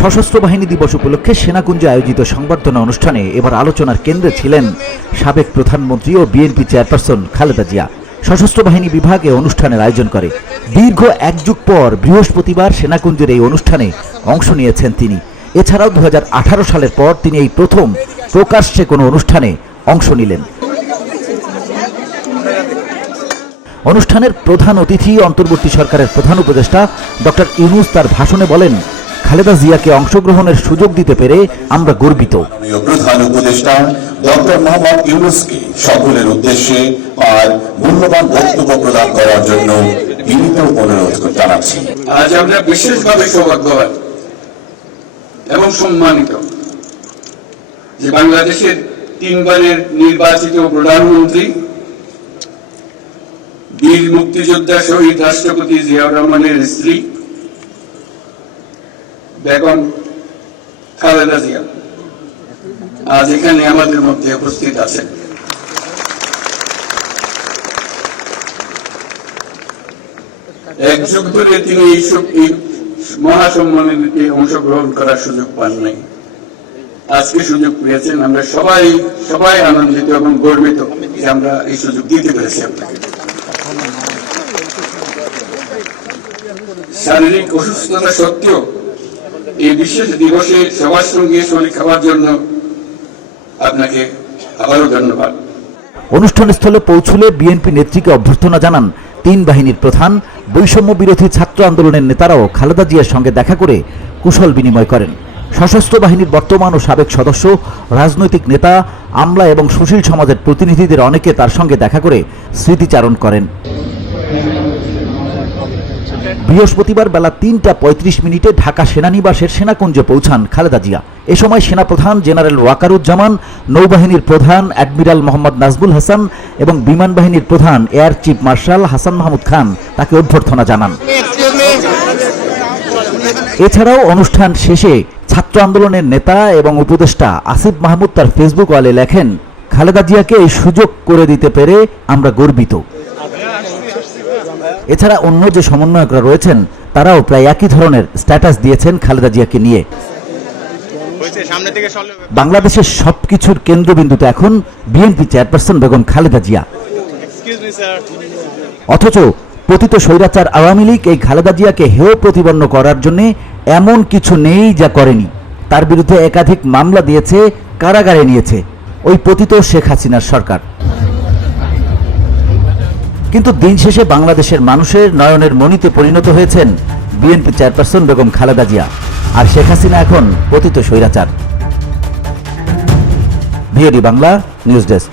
সশস্ত্র বাহিনী দিবস উপলক্ষে সেনাকুঞ্জে আয়োজিত সংবর্ধনা অনুষ্ঠানে এবার আলোচনার কেন্দ্রে ছিলেন সাবেক প্রধানমন্ত্রী ও বিএনপি চেয়ারপারসন খালেদা জিয়া। সশস্ত্র বাহিনী বিভাগে অনুষ্ঠানের আয়োজন করে। দীর্ঘ এক যুগ পর বৃহস্পতিবার সেনাকুঞ্জের এই অনুষ্ঠানে অংশ নিয়েছেন তিনি। এছাড়াও দু হাজার আঠারো সালের পর তিনি এই প্রথম প্রকাশ্যে কোনো অনুষ্ঠানে অংশ নিলেন। অনুষ্ঠানের প্রধান অতিথি অন্তর্বর্তী সরকারের প্রধান উপদেষ্টা ডক্টর ইউনুস তার ভাষণে বলেন খালেদা জিয়াকে অংশগ্রহণের সুযোগ দিতে পেরে আমরা গর্বিত। প্রধান উপদেষ্টা ডক্টর মোহাম্মদ ইউনুসকে সকলের উদ্দেশ্যে আর মূল্যবান বক্তব্য প্রদান করার জন্য বিনীত অনুরোধ জানাচ্ছি। আজ আমরা বিশেষভাবে সৌভাগ্যবান এবং সম্মানিত যে বাংলাদেশের তিনবারের নির্বাচিত প্রধানমন্ত্রী বীর মুক্তিযোদ্ধা শহীদ রাষ্ট্রপতি জিয়াউর রহমানের স্ত্রী বেগম খালেদা জিয়া। আজ এখানে আমাদের মধ্যে উপস্থিত আছেন। এক যুগ ধরে তিনি এই সব- এই মহাসম্মেলনীতে অংশগ্রহণ করার সুযোগ পান নাই। আজকে সুযোগ পেয়েছেন আমরা সবাই সবাই আনন্দিত এবং গর্বিত যে আমরা এই সুযোগ দিতে পেরেছি আপনাকে। শারীরিক অসুস্থতা সত্ত্বেও এই বিশেষ দিবসে সবার সঙ্গে শরীর খাওয়ার জন্য আপনাকে আবারও ধন্যবাদ। অনুষ্ঠানস্থলে পৌঁছলে বিএনপি নেত্রীকে অভ্যর্থনা জানান তিন বাহিনীর প্রধান, বৈষম্য বিরোধী ছাত্র আন্দোলনের নেতারাও খালেদা জিয়ার সঙ্গে দেখা করে কুশল বিনিময় করেন। সশস্ত্র বাহিনীর বর্তমান ও সাবেক সদস্য, রাজনৈতিক নেতা, আমলা এবং সুশীল সমাজের প্রতিনিধিদের অনেকে তার সঙ্গে দেখা করে স্মৃতিচারণ করেন। বৃহস্পতিবার বেলা তিনটা পঁয়ত্রিশ মিনিটে ঢাকা সেনানিবাসের সেনাকুঞ্জে পৌঁছান খালেদা জিয়া। এ সময় সেনাপ্রধান জেনারেল ওয়াকারুজ্জামান, নৌবাহিনীর প্রধান অ্যাডমিরাল মোহাম্মদ নাজবুল হাসান এবং বিমান বাহিনীর প্রধান air chief marshal Hasan Mahmud Khan তাকে অভ্যর্থনা জানান। এছাড়াও অনুষ্ঠান শেষে ছাত্র আন্দোলনের নেতা এবং উপদেষ্টা আসিফ মাহমুদ তার ফেসবুক ওয়ালে লেখেন, খালেদা জিয়াকে এই সুযোগ করে দিতে পেরে আমরা গর্বিত। এছাড়া অন্য যে সমন্বয়করা রয়েছেন তারাও প্রায় একই ধরনের স্ট্যাটাস দিয়েছেন খালেদা জিয়াকে নিয়ে। বাংলাদেশের সবকিছুর কেন্দ্রবিন্দুতে এখন বিএনপি চেয়ারপারসন বেগম খালেদা জিয়া। অথচ পতিত স্বৈরাচার আওয়ামী লীগ এই খালেদা জিয়াকে হেয় প্রতিপন্ন করার জন্য এমন কিছু নেই যা করেনি। তার বিরুদ্ধে একাধিক মামলা দিয়েছে কারাগারে নিয়েছে। ওই পতিত শেখ হাসিনার সরকার। কিন্তু দিন শেষে বাংলাদেশের মানুষের নয়নের মনিতে পরিণত হয়েছেন বিএনপি চেয়ারপারসন বেগম খালেদা জিয়া আর শেখ হাসিনা এখন পতিত স্বৈরাচার। VOD Bangla, news desk.